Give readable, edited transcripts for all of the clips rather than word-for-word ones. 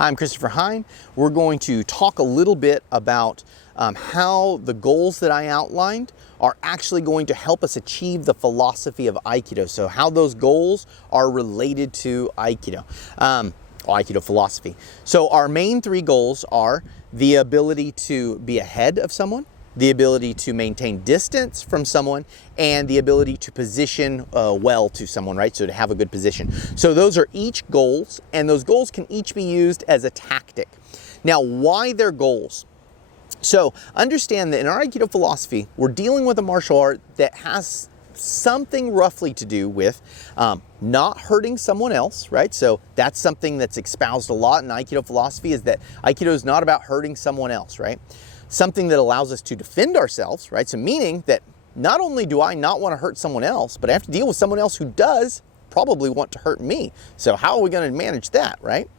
Hi, I'm Christopher Hein. We're going to talk a little bit about how the goals that I outlined are actually going to help us achieve the philosophy of Aikido. So how those goals are related to Aikido, Aikido philosophy. So our main three goals are the ability to be ahead of someone, the ability to maintain distance from someone, and the ability to position well to someone, right? So to have a good position. So those are each goals, and those goals can each be used as a tactic. Now, why they're goals? So understand that in our Aikido philosophy, we're dealing with a martial art that has something roughly to do with not hurting someone else, right? So that's something that's espoused a lot in Aikido philosophy, is that Aikido is not about hurting someone else, right? Something that allows us to defend ourselves, right? So meaning that not only do I not want to hurt someone else, but I have to deal with someone else who does probably want to hurt me. So how are we going to manage that, right?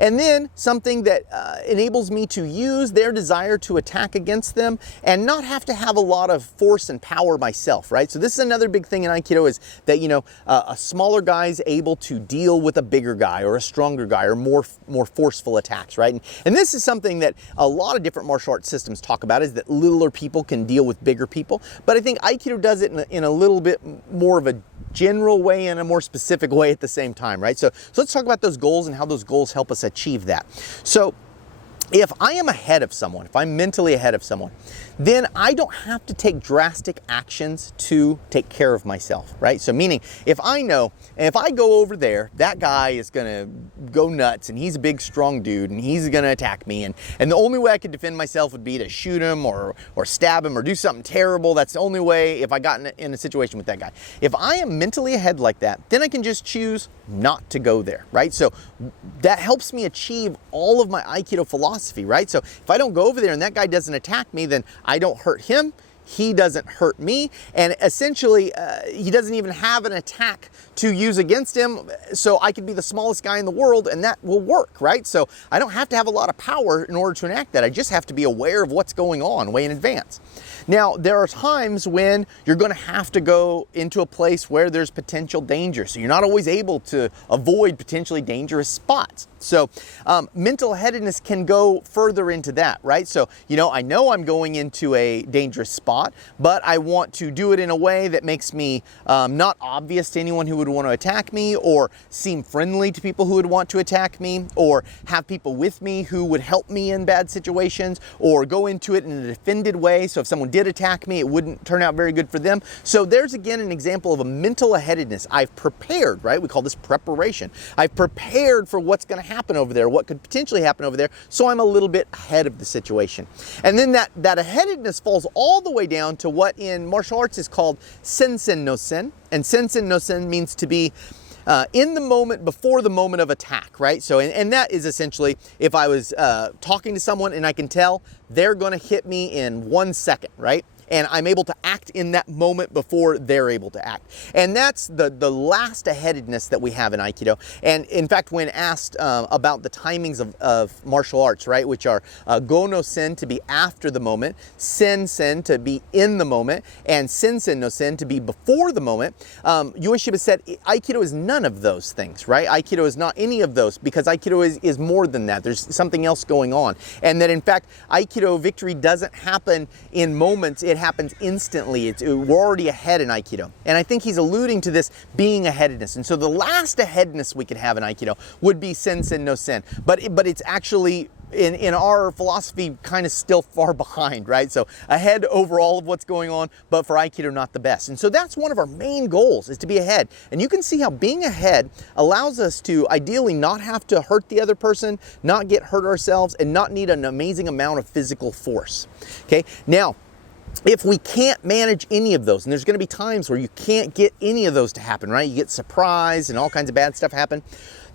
And then something that enables me to use their desire to attack against them and not have to have a lot of force and power myself, right? So this is another big thing in Aikido, is that, a smaller guy is able to deal with a bigger guy or a stronger guy or more forceful attacks, right? And this is something that a lot of different martial arts systems talk about, is that littler people can deal with bigger people. But I think Aikido does it in a little bit more of a general way and a more specific way at the same time, right? So let's talk about those goals and how those goals help us achieve that. So if I am ahead of someone, if I'm mentally ahead of someone, then I don't have to take drastic actions to take care of myself, right? So meaning, if I know, if I go over there, that guy is gonna go nuts and he's a big, strong dude and he's gonna attack me, and the only way I could defend myself would be to shoot him or stab him or do something terrible. That's the only way if I got in a situation with that guy. If I am mentally ahead like that, then I can just choose not to go there, right? So that helps me achieve all of my Aikido philosophy, right? So if I don't go over there and that guy doesn't attack me, then I don't hurt him, he doesn't hurt me, and essentially he doesn't even have an attack to use against him, so I could be the smallest guy in the world and that will work, right? So I don't have to have a lot of power in order to enact that. I just have to be aware of what's going on way in advance. Now, there are times when you're going to have to go into a place where there's potential danger, so you're not always able to avoid potentially dangerous spots. So mental headedness can go further into that, right? So, I know I'm going into a dangerous spot, but I want to do it in a way that makes me not obvious to anyone who would want to attack me, or seem friendly to people who would want to attack me, or have people with me who would help me in bad situations, or go into it in a defended way. So if someone did attack me, it wouldn't turn out very good for them. So there's again an example of a mental headedness. I've prepared, right? We call this preparation. I've prepared for what's going to happen over there, what could potentially happen over there, so I'm a little bit ahead of the situation. And then that aheadedness falls all the way down to what in martial arts is called sensen no sen. And sensen no sen means to be in the moment before the moment of attack, right? So, and that is essentially, if I was talking to someone and I can tell they're going to hit me in 1 second, right? And I'm able to act in that moment before they're able to act. And that's the last aheadedness that we have in Aikido. And in fact, when asked about the timings of martial arts, right, which are go no sen, to be after the moment, sen sen, to be in the moment, and sensen no sen, to be before the moment, Ueshiba said Aikido is none of those things, right? Aikido is not any of those, because Aikido is more than that. There's something else going on. And that in fact, Aikido victory doesn't happen in moments, it happens instantly. We're already ahead in Aikido. And I think he's alluding to this being aheadedness. And so the last aheadedness we could have in Aikido would be sensen no sen. But it's actually, in our philosophy, kind of still far behind, right? So ahead over all of what's going on, but for Aikido, not the best. And so that's one of our main goals, is to be ahead. And you can see how being ahead allows us to ideally not have to hurt the other person, not get hurt ourselves, and not need an amazing amount of physical force. Okay, now, if we can't manage any of those, and there's going to be times where you can't get any of those to happen, right? You get surprised and all kinds of bad stuff happen.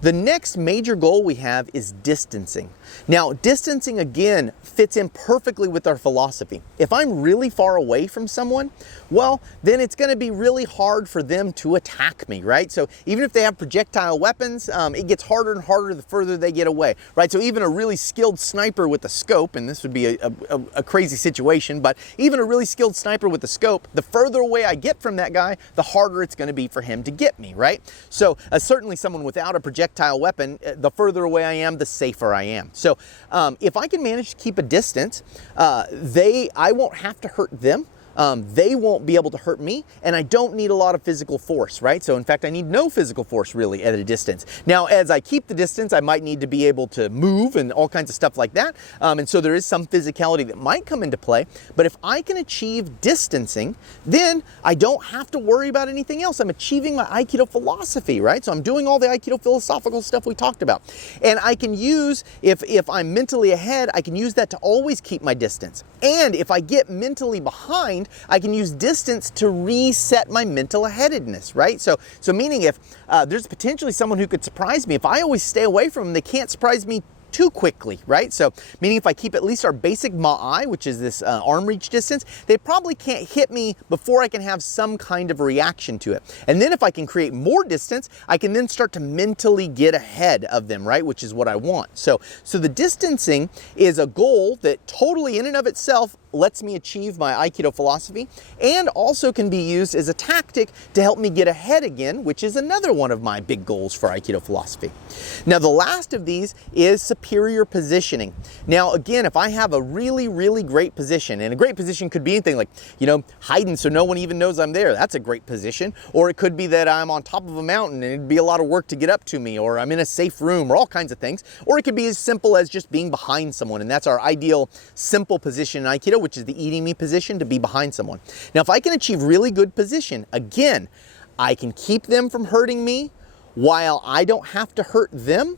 The next major goal we have is distancing. Now, distancing again fits in perfectly with our philosophy. If I'm really far away from someone, well, then it's going to be really hard for them to attack me, right? So even if they have projectile weapons, it gets harder and harder the further they get away, right? So even a really skilled sniper with a scope, and this would be a crazy situation, but even a really skilled sniper with a scope, the further away I get from that guy, the harder it's going to be for him to get me, right? So certainly someone without a projectile projectile weapon, the further away I am, the safer I am. So if I can manage to keep a distance, I won't have to hurt them. They won't be able to hurt me, and I don't need a lot of physical force, right? So in fact, I need no physical force really at a distance. Now, as I keep the distance, I might need to be able to move and all kinds of stuff like that. And so there is some physicality that might come into play, but if I can achieve distancing, then I don't have to worry about anything else. I'm achieving my Aikido philosophy, right? So I'm doing all the Aikido philosophical stuff we talked about. And I can use, if I'm mentally ahead, I can use that to always keep my distance. And if I get mentally behind, I can use distance to reset my mental headedness, right? So meaning if there's potentially someone who could surprise me, if I always stay away from them, they can't surprise me too quickly, right? So meaning if I keep at least our basic ma'ai, which is this arm reach distance, they probably can't hit me before I can have some kind of reaction to it. And then if I can create more distance, I can then start to mentally get ahead of them, right? Which is what I want. So the distancing is a goal that totally in and of itself lets me achieve my Aikido philosophy, and also can be used as a tactic to help me get ahead again, which is another one of my big goals for Aikido philosophy. Now, the last of these is superior positioning. Now, again, if I have a really, really great position, and a great position could be anything like, hiding so no one even knows I'm there. That's a great position. Or it could be that I'm on top of a mountain and it'd be a lot of work to get up to me, or I'm in a safe room, or all kinds of things. Or it could be as simple as just being behind someone, and that's our ideal simple position in Aikido, which is the eating me position, to be behind someone. Now, if I can achieve really good position, again, I can keep them from hurting me while I don't have to hurt them.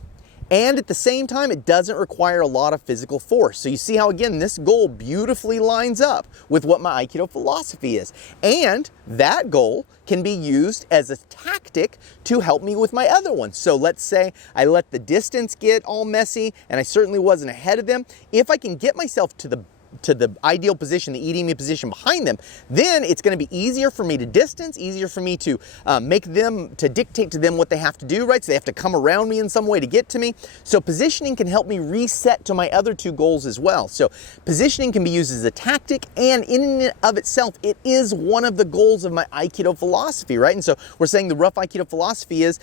And at the same time, it doesn't require a lot of physical force. So you see how, again, this goal beautifully lines up with what my Aikido philosophy is. And that goal can be used as a tactic to help me with my other ones. So let's say I let the distance get all messy, and I certainly wasn't ahead of them. If I can get myself to the ideal position, the eating me position behind them, then it's going to be easier for me to distance, easier for me to dictate to them what they have to do, right? So they have to come around me in some way to get to me. So positioning can help me reset to my other two goals as well. So positioning can be used as a tactic, and in and of itself, it is one of the goals of my Aikido philosophy, right? And so we're saying the rough Aikido philosophy is,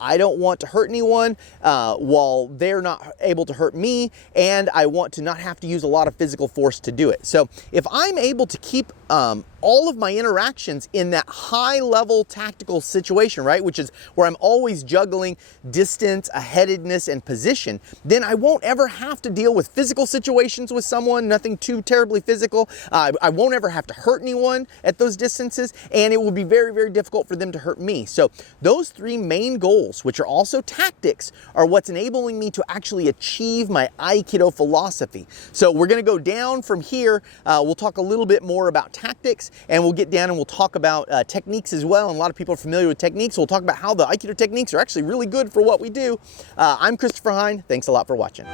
I don't want to hurt anyone while they're not able to hurt me, and I want to not have to use a lot of physical force to do it. So if I'm able to keep all of my interactions in that high level tactical situation, right, which is where I'm always juggling distance, headedness, and position, then I won't ever have to deal with physical situations with someone, nothing too terribly physical. I won't ever have to hurt anyone at those distances, and it will be very, very difficult for them to hurt me. So those three main goals, which are also tactics, are what's enabling me to actually achieve my Aikido philosophy. So we're going to go down from here. We'll talk a little bit more about tactics, and we'll get down and we'll talk about techniques as well. And a lot of people are familiar with techniques. We'll talk about how the Aikido techniques are actually really good for what we do. I'm Christopher Hein. Thanks a lot for watching.